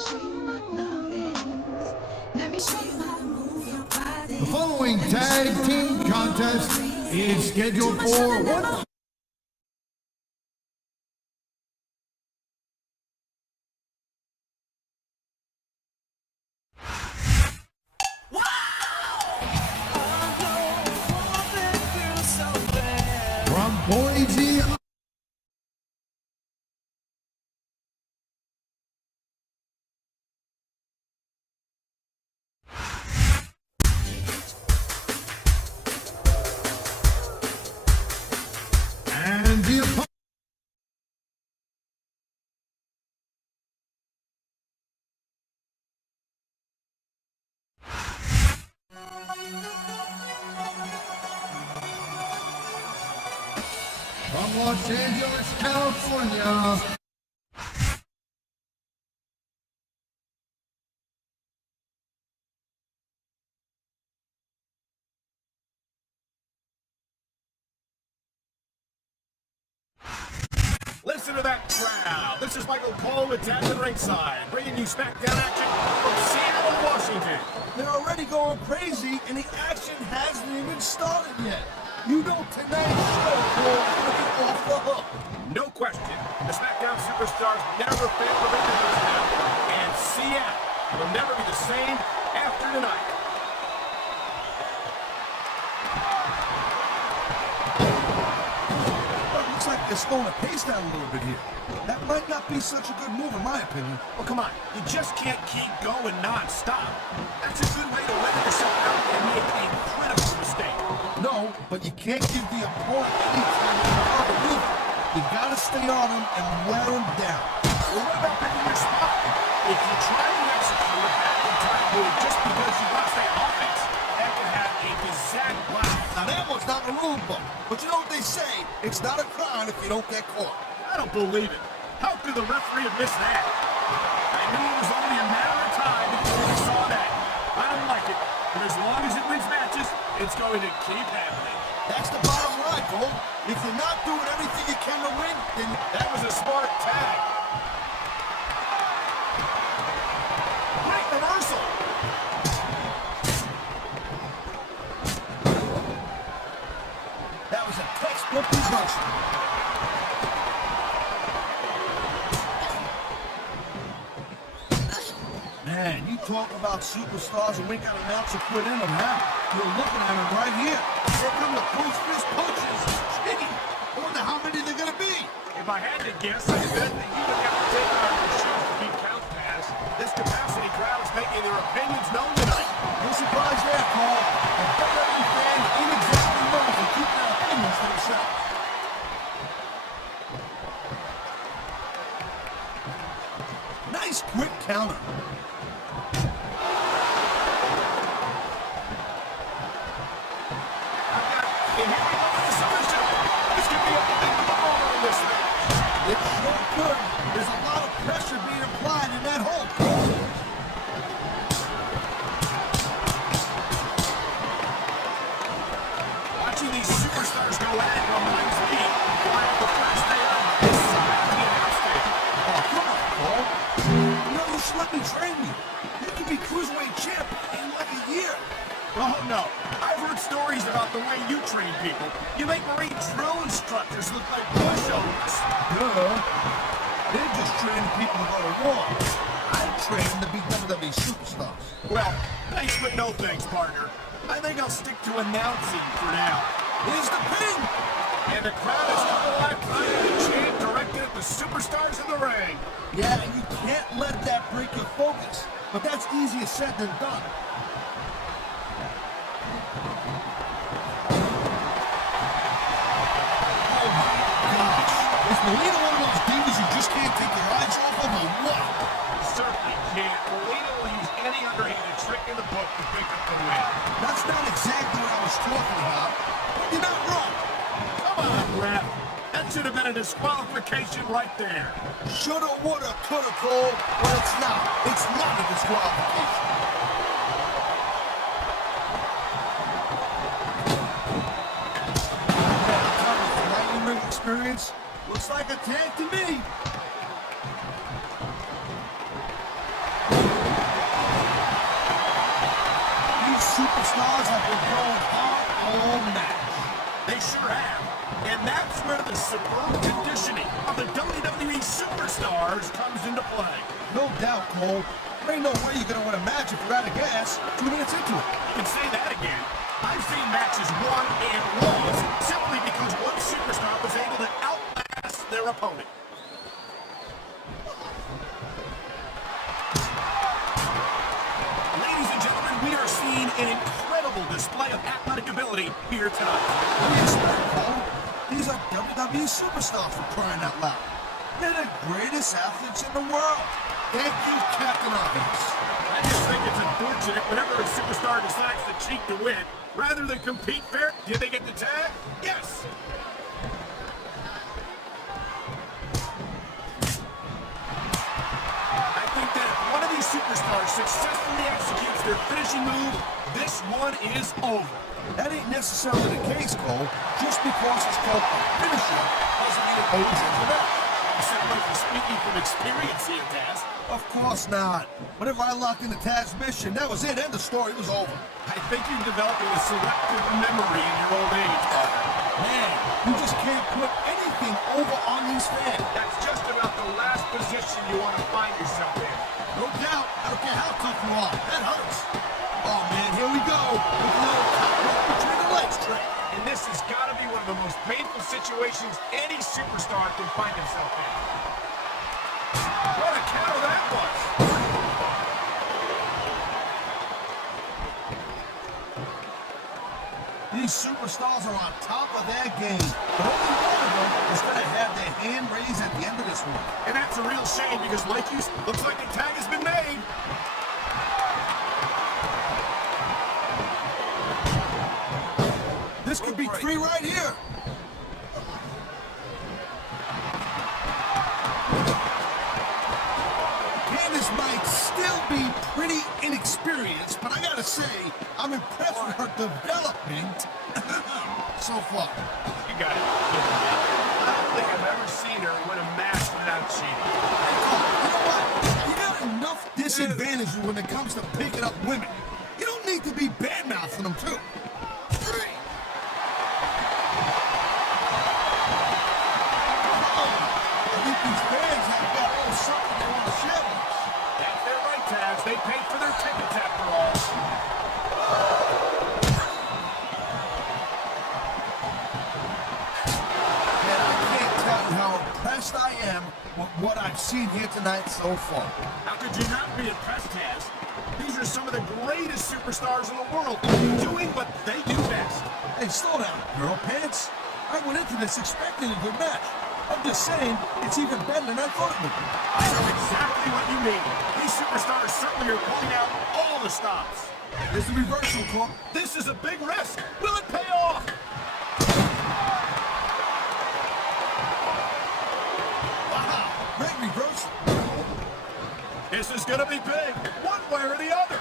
The following tag team contest is scheduled for one. From Boise, and the opponent from Los Angeles, California. Listen to that crowd. This is Michael Cole with Taz at ringside, bringing you SmackDown action from Seattle, Washington. They're already going crazy, and the action hasn't even started yet. You know tonight's show will be off the hook. No question, the SmackDown superstars never fail to make the touchdown, and Seattle will never be the same after tonight. Looks like they're slowing the pace down a little bit here. That might not be such a good move, in my opinion. Well, come on, you just can't keep going non-stop. That's a good way to weather yourself out and make a critical mistake. No, but you can't give the opponent any time to recover either. You gotta stay on him and wear him down. Well, what about picking your spot? If you try to execute a back in time move just because you lost that offense, that can have a disaster. Now that one's not in the rule book, but you know what they say, it's not a crime if you don't get caught. I don't believe it. How could the referee have missed that? I knew it was only a matter of time before we saw that. I don't like it, but as long as it wins matches, it's going to keep happening. That's the bottom line, Cole. If you're not doing everything you can to win, then That was a smart tag. Great reversal. that was a textbook reversal. Man, you talk about superstars and we got an ounce of quit in them, huh? You're looking at them right here. Here come the post-fist punches. Gee, I wonder how many they're gonna be. If I had to guess, I bet that you would have to take out your shoes to keep count pass. This capacity crowd is making their opinions known tonight. No surprise there, Cole. The WWE fans ain't exactly known for keeping their opinions to themselves. Nice quick counter. And here we go with the submission. This could be a big ball in this match. It sure could. There's a lot of pressure being applied in that hold. Watching these superstars go at it reminds me why the first day on this side of the announce table. Oh, come on, Cole. You know, you should let me train you. You could be cruiserweight champ in like a year. Oh, no. I've heard stories about the way you train people. You make Marine drill instructors look like pushovers. They're just training people to go to war. I train them to be WWE superstars. Well, thanks but no thanks, partner. I think I'll stick to announcing for now. Here's the pin. And the crowd is come alive tonight with a chant directed at the superstars in the ring. Yeah, and you can't let that break your focus. But that's easier said than done. Oh my gosh. Is Melina one of those divas you just can't take your eyes off of, or what? Certainly can't. Melina will use any underhanded trick in the book to pick up the win. That's not exactly what I was talking about. But you're not wrong. Come on, ref. That should have been a disqualification right there. Shoulda, woulda, coulda, Cole. But it's not. It's not a disqualification. Lightning ring experience? Looks like a tag to me. superstars have been going hard all match. They sure have. And that's where the superb conditioning of the WWE superstars comes into play. No doubt, Cole. There ain't no way you're going to win a match if you're out of gas 2 minutes into it. You can say that again. I've seen matches won and lost simply because one superstar was able to outlast their opponent. Ladies and gentlemen, we are seeing an incredible display of athletic ability here tonight. Yes, Cole. These are WWE superstars for crying out loud. They're the greatest athletes in the world. Thank you, Captain Obvious. I just think it's unfortunate whenever a superstar decides to cheat to win, rather than compete fair. Did they get the tag? Yes. I think that if one of these superstars successfully executes their finishing move, this one is over. That ain't necessarily the case, Cole. Just because it's called a finisher doesn't mean it always ends with that. You sound like you're speaking from experience here, Taz. Of course not. Whenever I locked in the Taz mission, that was it. End of story. It was over. I think you're developing a selective memory in your old age, partner. Man, you just can't put anything over on these fans. That's just about the last position you want to find yourself in. No doubt. I don't care how tough you are. That hurts. Oh, man, here we go. With the old top rope between the legs trick. And this has got to be one of the most painful situations any superstar can find himself in. What a counter that was! These superstars are on top of their game, but only one of them is going to have their hand raised at the end of this one. And that's a real shame because, like you said, looks like the tag has been made. This could be 3 right here. Candice might still be pretty inexperienced, but I gotta say, I'm impressed with her development so far. You got it. I don't think I've ever seen her win a match without cheating. You know what? You got enough disadvantages when it comes to picking up women. You don't need to be bad-mouthing them, too. These fans have got all something they want to share with us. That's their right, Taz. They paid for their tickets after all. Man, I can't tell you how impressed I am with what I've seen here tonight so far. How could you not be impressed, Taz? These are some of the greatest superstars in the world, doing what they do best. Hey, slow down, girl pants. I went into this expecting a good match. I'm just saying, it's even better than I thought it would be. I know exactly what you mean. These superstars certainly are pulling out all the stops. There's a reversal, Corp. This is a big risk. Will it pay off? Wow, great reversal. This is going to be big, one way or the other.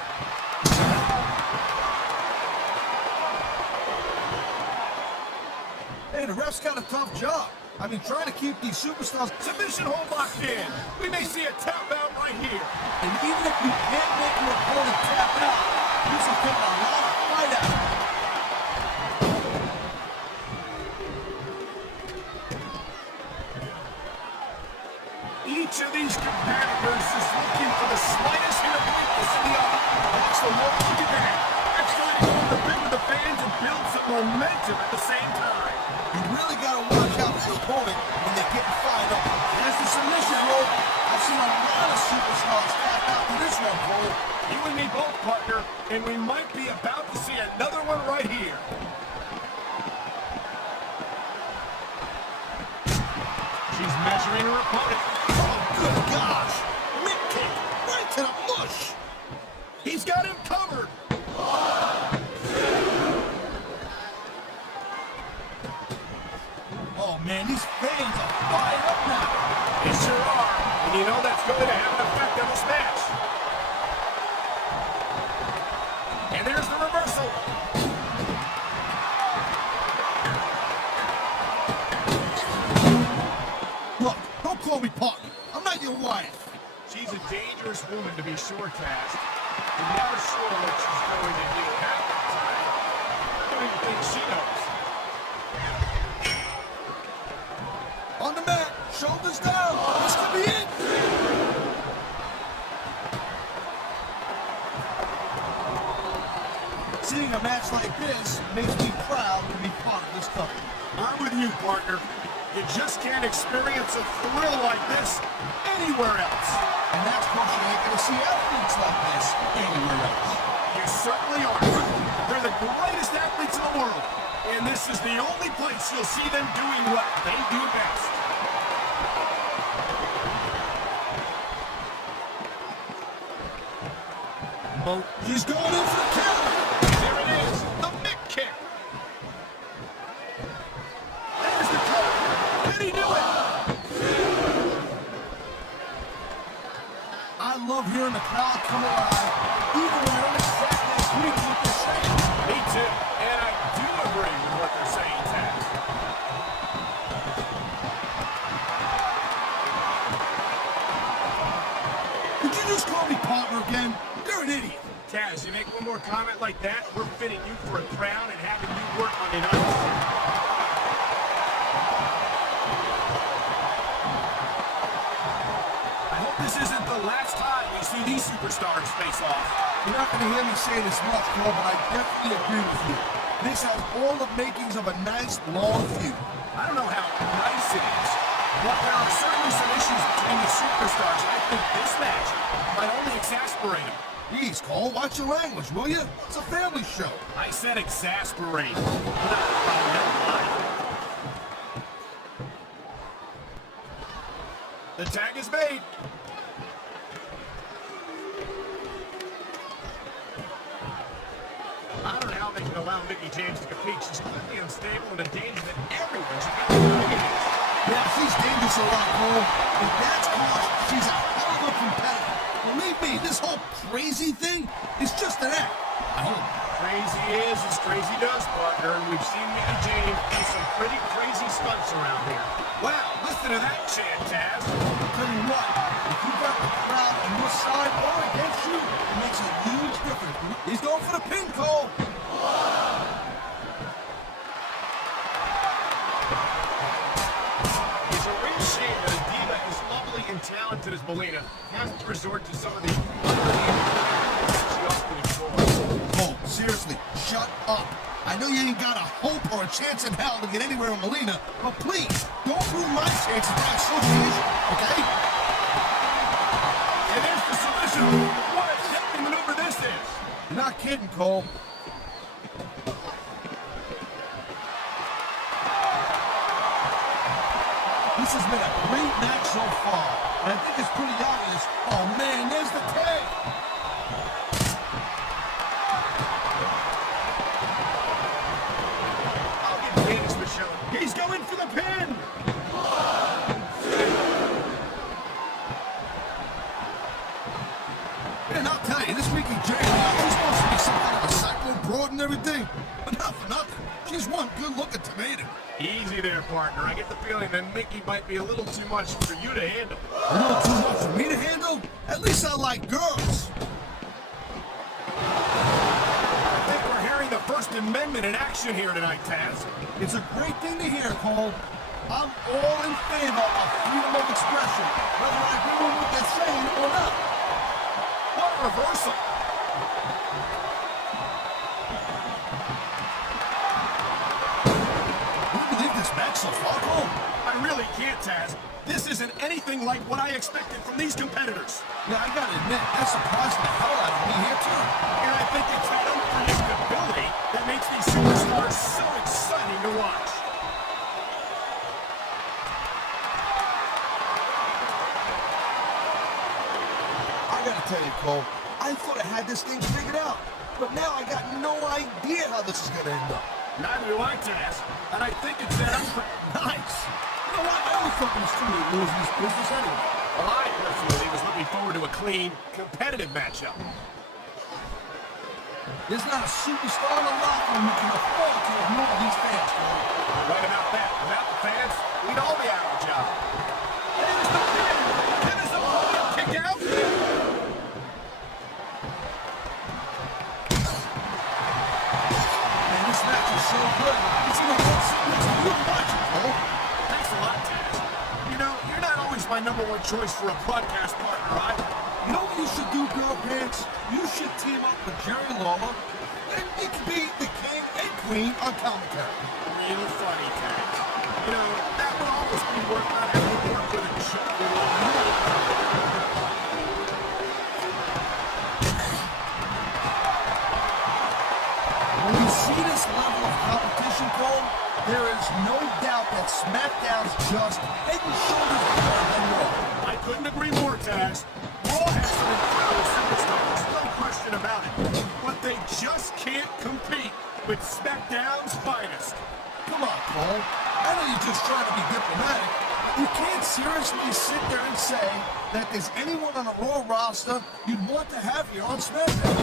Hey, the ref's got a tough job. I mean, trying to keep these superstars. Submission hold locked in. We may see a tap out right here. And even if you can't make your opponent tap out, this will take a lot of fight out. Each of these competitors is looking for the slightest hint of weakness in the other. That's the one look at that. That's going to go the big with the fans and build some momentum at the same time. You really got to watch out for your opponent when they're getting fired up. There's the submission roll. I've seen a lot of superstars tap out to this one, Cole. You and me both, partner, and we might be about to see another one right here. She's measuring her opponent. Oh, good gosh. Mid kick right to the mush. He's got him covered. Oh, man, these fans are fired up now. They sure are, and you know that's going to have an effect on this match. And there's the reversal. Look, don't call me partner. I'm not your wife. She's a dangerous woman to be sure, Taz. You're never sure what she's going to do half the time. thinks she knows. On the mat, shoulders down. This could be it. Seeing a match like this makes me proud to be part of this company. I'm with you, partner. You just can't experience a thrill like this anywhere else. And that's because you ain't gonna see athletes like this anywhere else. You certainly are. They're the greatest athletes in the world. And this is the only place you'll see them doing what they do best. Oh, he's going in for the kill. There it is, the Mick kick. There's the cover. Can he do it? I love hearing the crowd come alive, even when I don't exactly agree with what they're saying. Me too. And I do agree with what they're saying, Taz. Did you just call me partner again? You're an idiot. Taz, you make one more comment like that, we're fitting you for a crown and having you work Monday nights. I hope this isn't the last time we see these superstars face off. You're not going to hear me say this much, Cole, but I definitely agree with you. This has all the makings of a nice, long feud. I don't know how nice it is, but there are certainly some issues between the superstars. I think this match might only exasperate them. Jeez, Cole, watch your language, will you? It's a family show. I said exasperate, not. The tag is made. I don't know how they can allow Mickie James to compete. She's clearly unstable and a danger that everyone should be looking at. Yeah, she's dangerous a lot, Cole. If that's cause, she's a hell of a competitor. Believe me, this whole crazy thing is just an act. I hope. Crazy is as crazy does, partner, and we've seen Mickie James do some pretty crazy stunts around here. Wow, listen to that chant, Taz. I'll tell you what, if you got the crowd on your side or against you, it makes a huge difference. He's going for the pin, Cole. It's a real shame that a diva as lovely and talented as Melina has to resort to some of the she often ignores. Cole, seriously, shut up. I know you ain't got a hope or a chance in hell to get anywhere with Melina, but please, don't ruin my chances by association, okay? And there's the solution. What a shifting maneuver this is. You're not kidding, Cole. This has been a great match so far, and I think it's pretty obvious. Oh man, there's the tag. I'll give Candice Michelle. He's going for the pin. And I'll tell you, this Mickie James, she's supposed to be some kind of a psycho broad and everything, but not for nothing. She's one good-looking tomato. Easy there, partner. I get the feeling that Mickie might be a little too much for you to handle. A little too much for me to handle? At least I like girls. I think we're hearing the First Amendment in action here tonight, Taz. It's a great thing to hear, Cole. I'm all in favor of freedom of expression, whether I agree with what they're saying or not. What a reversal. Can you believe this match so far, Cole? I really can't, Taz. This isn't anything like what I expected from these competitors. Yeah, I gotta admit, that surprised the hell out of me here, too. And I think it's that unpredictability that makes these superstars so exciting to watch. I gotta tell you, Cole, I thought I had this thing figured out, but now I got no idea how this is gonna end up. Neither do I, Taz. And I think it's that Nice. You know what? I always thought there was too many losers in this business anyway. Well, I personally was looking forward to a clean, competitive matchup. There's not a superstar in the locker room who can afford to ignore these fans, Cole. Right about that. Without the fans, we'd all be out of a job. There's the pin. There's the ball kick out. Man, this match is so number one choice for a podcast partner, right? You know what you should do, girl pants? You should team up with Jerry Lawler, and you can be the king and queen on commentary. Real funny, Tag. You know, that would almost be worth not having to work with a show. When you see this level of competition, Cole, there is no doubt that SmackDown's just head and shoulders better than Raw. I couldn't agree more, Taz. Raw has some incredible superstars, no question about it. But they just can't compete with SmackDown's finest. Come on, Cole. I know you're just trying to be diplomatic. You can't seriously sit there and say that there's anyone on the Raw roster you'd want to have here on SmackDown.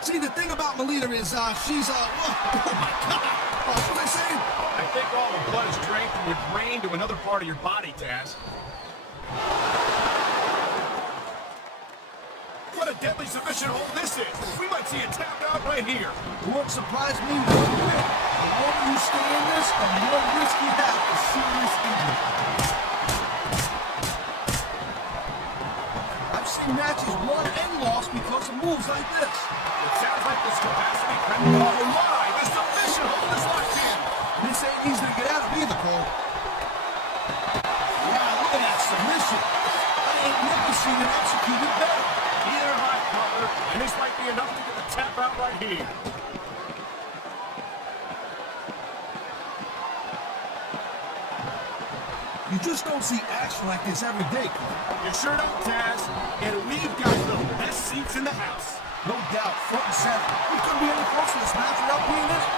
See, the thing about Melina is, she's, oh my God. What was I saying? I think all the blood is drained from your brain to another part of your body, Taz. What a deadly submission hold this is. We might see a tap out right here. It won't surprise me one bit. The longer you stay in this, the more risk you have of serious injury. I've seen matches won and lost because of moves like this. It sounds like this capacity can go wide. The submission hold is locked in. This ain't easy to get out of either, Cole. Wow, look at that submission. I ain't never seen it executed better. Neither have I, partner, and this might be enough to get the tap out right here. You just don't see action like this every day, Cole. You sure don't, Taz. And we've got the best seats in the house. No doubt, front and center. We couldn't be any closer to this match without being in it.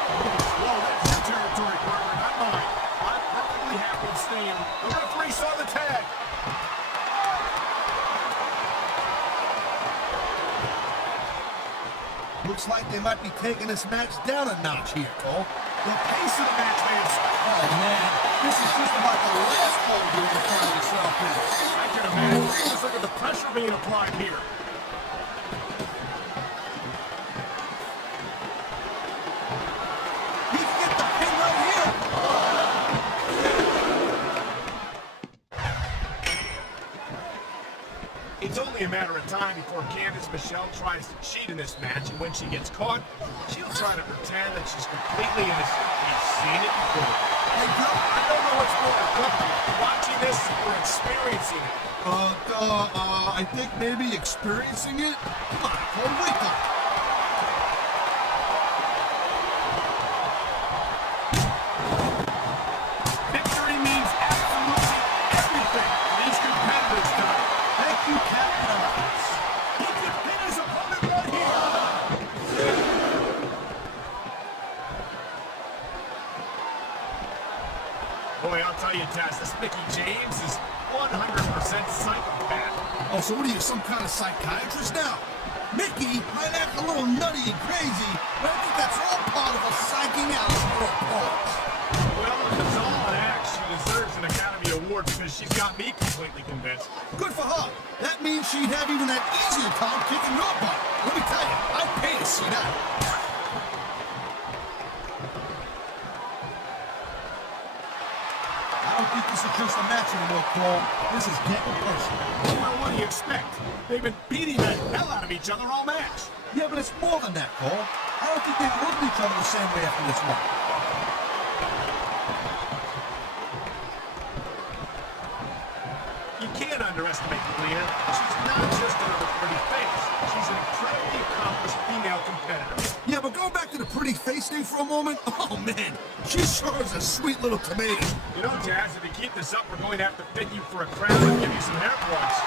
Well, that's your territory, partner, not mine. I'm perfectly happy staying. The referee saw the tag. Looks like they might be taking this match down a notch here, Cole. The pace of the match may have slowed. Oh, man. This is just about the last hole you're going to find yourself in. I can imagine. Just look at the pressure being applied here. He can get the pin right here. It's only a matter of time before Candice Michelle tries to cheat in this match, and when she gets caught, she'll try to pretend that she's completely innocent. You've seen it before. Hey, Bill. I don't know what's more important, watching this or experiencing it. I think maybe experiencing it. Come on, Cole, wake up. Victory means absolutely everything for these competitors tonight. Thank you, Captain Oz. He could pin his opponent right here. Boy, I'll tell you, Taz, this Mickie James is 100% psychopath. Oh, so what are you, some kind of psychiatrist now? Mickey might act a little nutty and crazy, but I think that's all part of a psyching out of her opponents. Well, if it's all an act, she deserves an Academy Award because she's got me completely convinced. Good for her. That means she'd have even that easier time kicking your butt. Let me tell you, I'd pay to see that. I don't think this is just a match anymore, Cole. This is getting personal. Well, what do you expect? They've been beating the hell out of each other all match. Yeah, but it's more than that, Cole. I don't think they look at each other the same way after this one. You can't underestimate Melina. She's not just another pretty face. She's an incredibly accomplished female competitor. Yeah, but going back to the pretty face thing for a moment, oh man, she sure is a sweet little tomato. You know, Taz, if you keep this up, we're going to have to pick you for a crown and give you some hair plugs.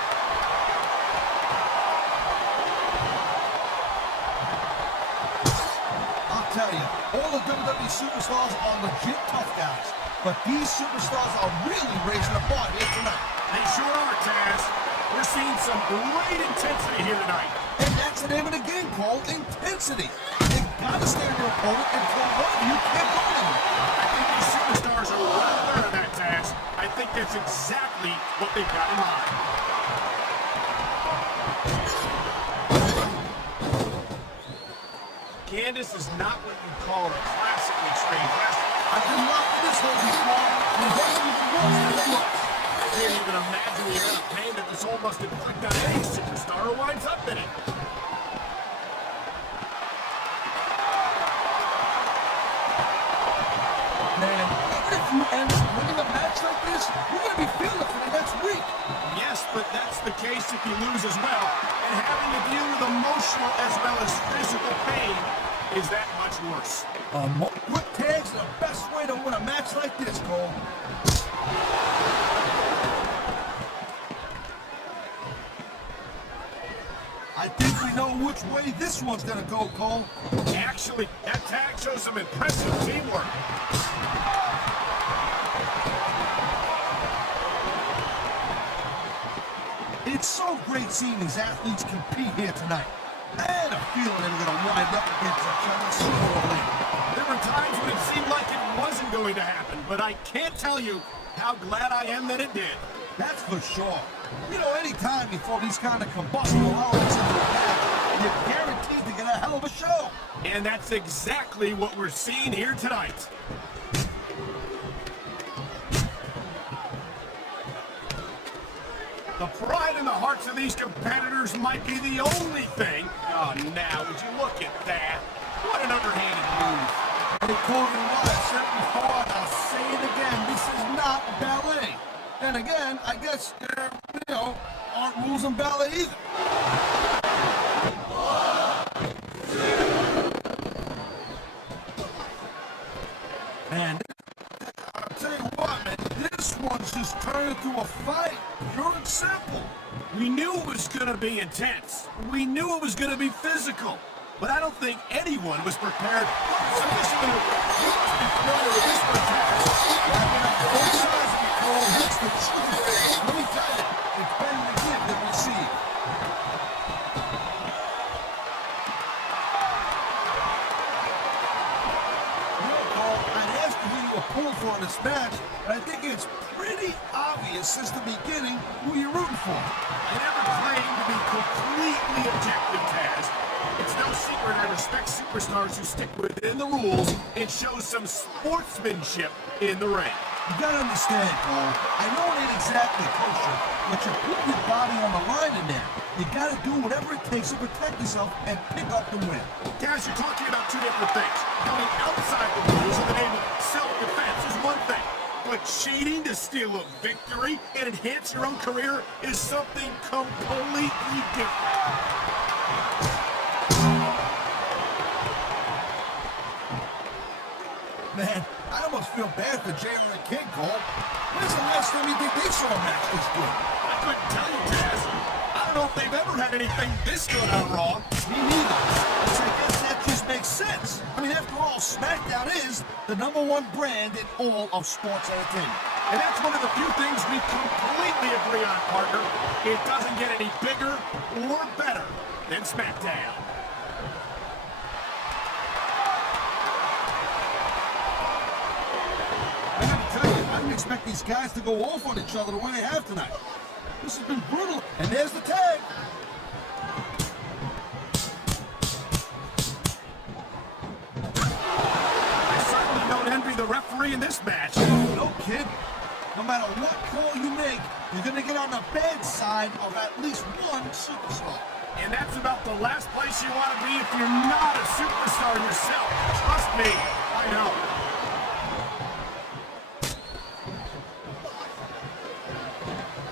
I'll tell you, all the WWE superstars are legit tough guys, but these superstars are really raising the bar here tonight. They sure are, Taz. We're seeing some great intensity here tonight. And that's the name of the game, Cole, intensity. You gotta stand your opponent until one of you can't go anymore. I think these superstars are well aware of that, Taz. I think that's exactly what they've got in mind. Candice is not what you call a classically trained wrestler. I've been locked in this hole before, and it ain't even worse than it looks. I can't even imagine the amount of pain that this hole must inflict on any superstar who winds up in it. Man, even if you end up winning a match like this, you're going to be feeling it for the next week. Yes, but that's the case if you lose as well. And having to deal with emotional as well as physical pain is that much worse. Quick tags are the best way to win a match like this, Cole. I think we know which way this one's going to go, Cole. Actually, that tag shows some impressive teamwork. It's so great seeing these athletes compete here tonight. I had a feeling they were going to wind up against each other sooner or later. There were times when it seemed like it wasn't going to happen, but I can't tell you how glad I am that it did. That's for sure. You know, anytime you throw these kind of combustible elements into a match, you're guaranteed to get a hell of a show. And that's exactly what we're seeing here tonight. The pride in the hearts of these competitors might be the only thing. Oh, now, would you look at that? What an underhanded move. Hey, Corey, what I said before, and I'll say it again, this is not ballet. And again, I guess there, aren't rules in ballet either. Man, I'll tell you what, man, this one's just turned into a fight. Pure and simple. We knew it was going to be intense. We knew it was going to be physical. But I don't think anyone was prepared sufficiently to this attack. Both sides of the call, that's the truth. Let me tell you, it's better to give than receive. I'd ask who you were pulling for in this match, but I think it's pretty obvious since the beginning who you're rooting for. I never claimed to be completely objective, Taz. It's no secret I respect superstars who stick within the rules and show some sportsmanship in the ring. You gotta understand, Cole, I know it ain't exactly kosher, but you're putting your body on the line in there. You gotta do whatever it takes to protect yourself and pick up the win. Taz, you're talking about two different things. Going outside the rules in the name of self-defense is one thing, but cheating to steal a victory and enhance your own career is something completely different. Man, I almost feel bad for Jalen and King, Cole. When's the last time you think they saw a match this good? I couldn't tell you, Taz. I don't know if they've ever had anything this good on Raw. Me neither. So I guess that just makes sense. I mean, after all, SmackDown is the #1 brand in all of sports entertainment. And that's one of the few things we completely agree on, partner. It doesn't get any bigger or better than SmackDown. I gotta tell you, I didn't expect these guys to go off on each other the way they have tonight. This has been brutal. And there's the tag. I certainly don't envy the referee in this match. No, kid. No matter what call you make, you're gonna get on the bad side of at least one superstar. And that's about the last place you want to be if you're not a superstar yourself. Trust me, I know.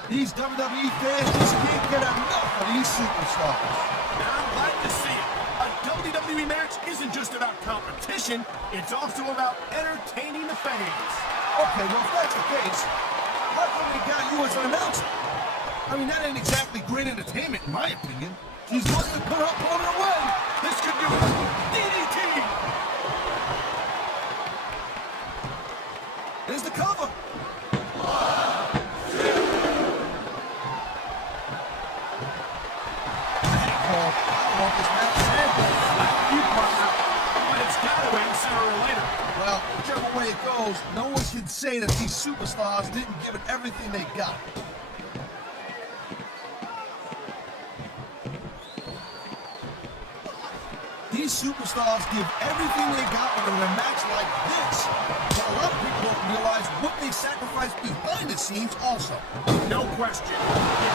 These WWE fans just can't get enough of these superstars. And I'm glad to see it. A WWE match isn't just about competition, it's also about entertaining the fans. Okay, well, if that's the case, how come they got you as an announcer? I mean, that ain't exactly great entertainment, in my opinion. She's must have put her opponent away. This could do it. DDT! There's the cover. But it's got to end sooner or later. Well, whichever way it goes, no one can say that these superstars didn't give it everything they got. These These superstars give everything they got when they're in a match like this. But a lot of people don't realize what they sacrifice behind the scenes also. No question. If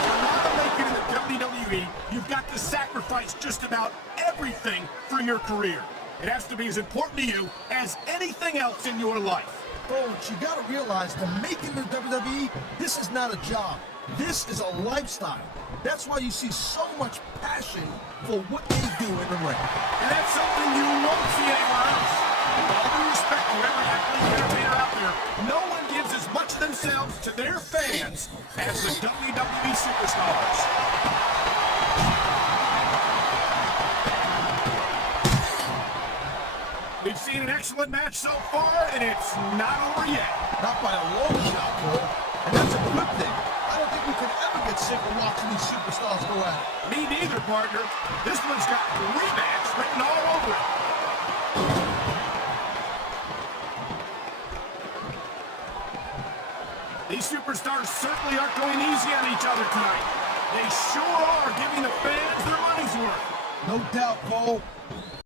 you're not to make it in the WWE, you've got to sacrifice just about everything for your career. It has to be as important to you as anything else in your life. Folks, you gotta realize to make it in the WWE, this is not a job. This is a lifestyle. That's why you see so much passion for what they do in the ring. And that's something you won't see anywhere else. With all due respect to every athlete entertainer out there, no one gives as much of themselves to their fans as the WWE superstars. We've seen an excellent match so far, and it's not over yet. Not by a long shot, Cole. And that's a good thing. I don't think we could ever get sick of watching these superstars go at it. Me neither, partner. This one's got rematch written all over it. These superstars certainly aren't going easy on each other tonight. They sure are giving the fans their money's worth. No doubt, Cole.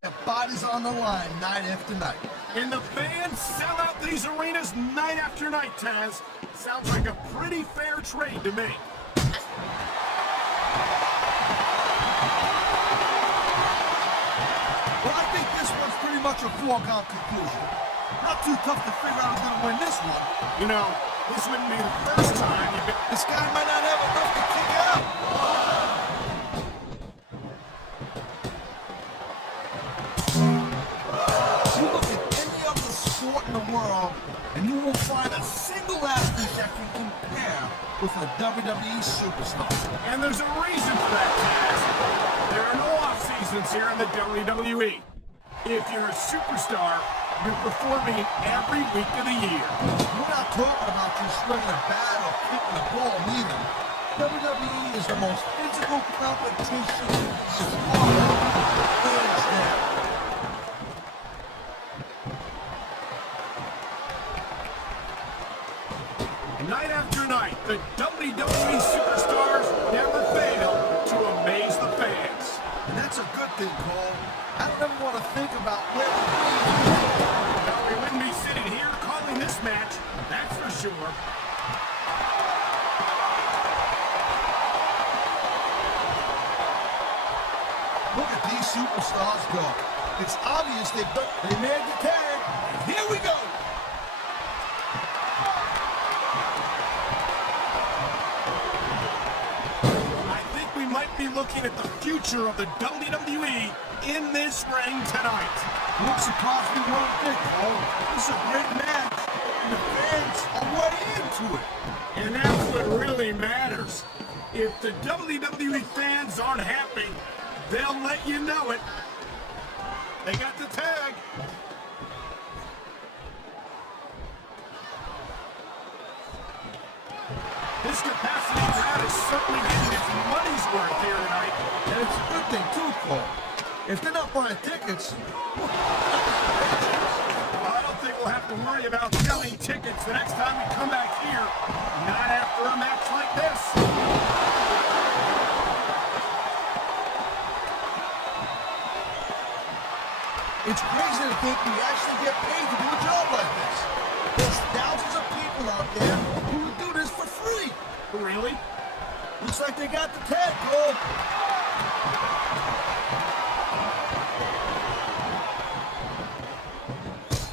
Their bodies on the line night after night. And the fans sell out these arenas night after night, Taz. Sounds like a pretty fair trade to me. Well, I think this one's pretty much a foregone conclusion. Not too tough to figure out who's going to win this one. You know, this wouldn't be the first time you've been... This guy might not have enough to kick out. You look at any other sport in the world, and you won't find a single athlete that can compare with a WWE superstar. And there's a reason for that, Taz. There are no off-seasons here in the WWE. If you're a superstar, you're performing every week of the year. We're not talking about you swinging a bat or kicking a ball either. WWE is the most physical competition sport hands down. Night after night, the WWE superstars never fail to amaze the fans. And that's a good thing, Cole. I don't ever want to think about where we'd be. No, we wouldn't be sitting here calling this match, that's for sure. Look at these superstars go. It's obvious they made the tag. Here we go. I think we might be looking at the future of the WWE in this ring tonight. Looks surprised we weren't big, Cole. This is a great match, and the fans are way into it. And that's what really matters. If the WWE fans aren't happy, they'll let you know it. They got the tag. This capacity crowd is certainly getting its money's worth here tonight. And it's a good thing, too, Cole. If they're not buying tickets, Well, I don't think we'll have to worry about selling tickets the next time we come back here. Not after a match like this. it's crazy to think we actually get paid to do a job like this. There's thousands of people out there who would do this for free. Really? Looks like they got the tag, Cole.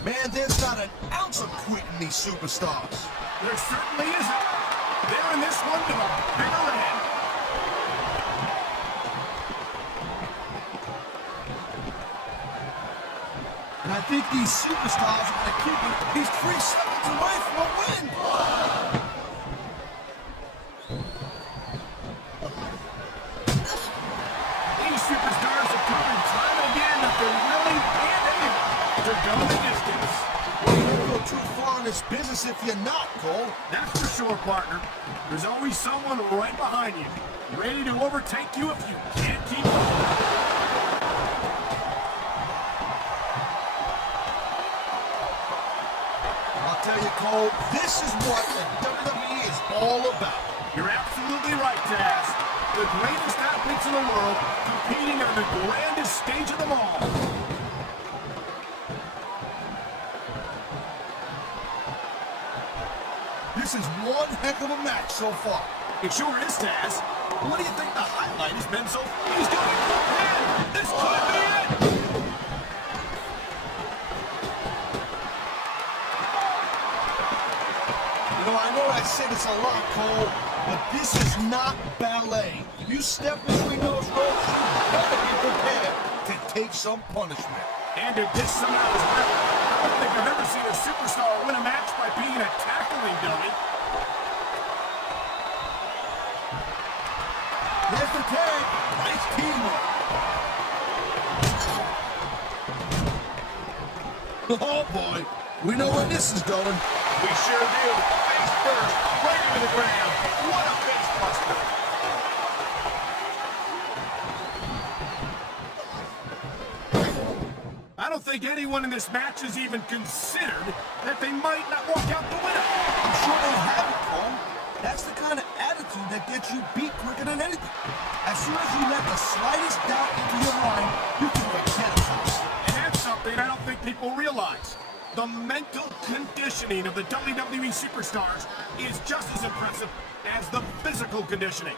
Man, there's not an ounce of quit in these superstars. There certainly isn't. They're in this one to the bitter end. And I think these superstars are going to keep at least 3 seconds away from a win. These superstars have proven time and again that they're willing and able to go the distance. You don't go too far in this business if you're not, Cole. That's for sure, partner. There's always someone right behind you, ready to overtake you if you can't keep up. I'll tell you, Cole, this is what the WWE is all about. You're absolutely right, Taz. The greatest athletes in the world competing on the grandest stage of them all. This is one heck of a match so far. It sure is, Taz. What do you think the highlight has been so far? He's going for a pin! This could be it! You know, I know I said it's a lot, Cole, but this is not ballet. You step between those ropes, you better be prepared to take some punishment. And to dish some out as well. I don't think I've ever seen a superstar win a match by being a tackling dummy. There's the tag. Nice teamwork. Oh, boy. We know where this is going. We sure do. Face first, right into the ground. What a face buster. I don't think anyone in this match has even considered that they might not walk out the winner. I'm sure they have it, Cole. That's the kind of attitude that gets you beat quicker than anything. As soon as you let the slightest doubt into your mind, you can forget about it. And that's something I don't think people realize. The mental conditioning of the WWE superstars is just as impressive as the physical conditioning.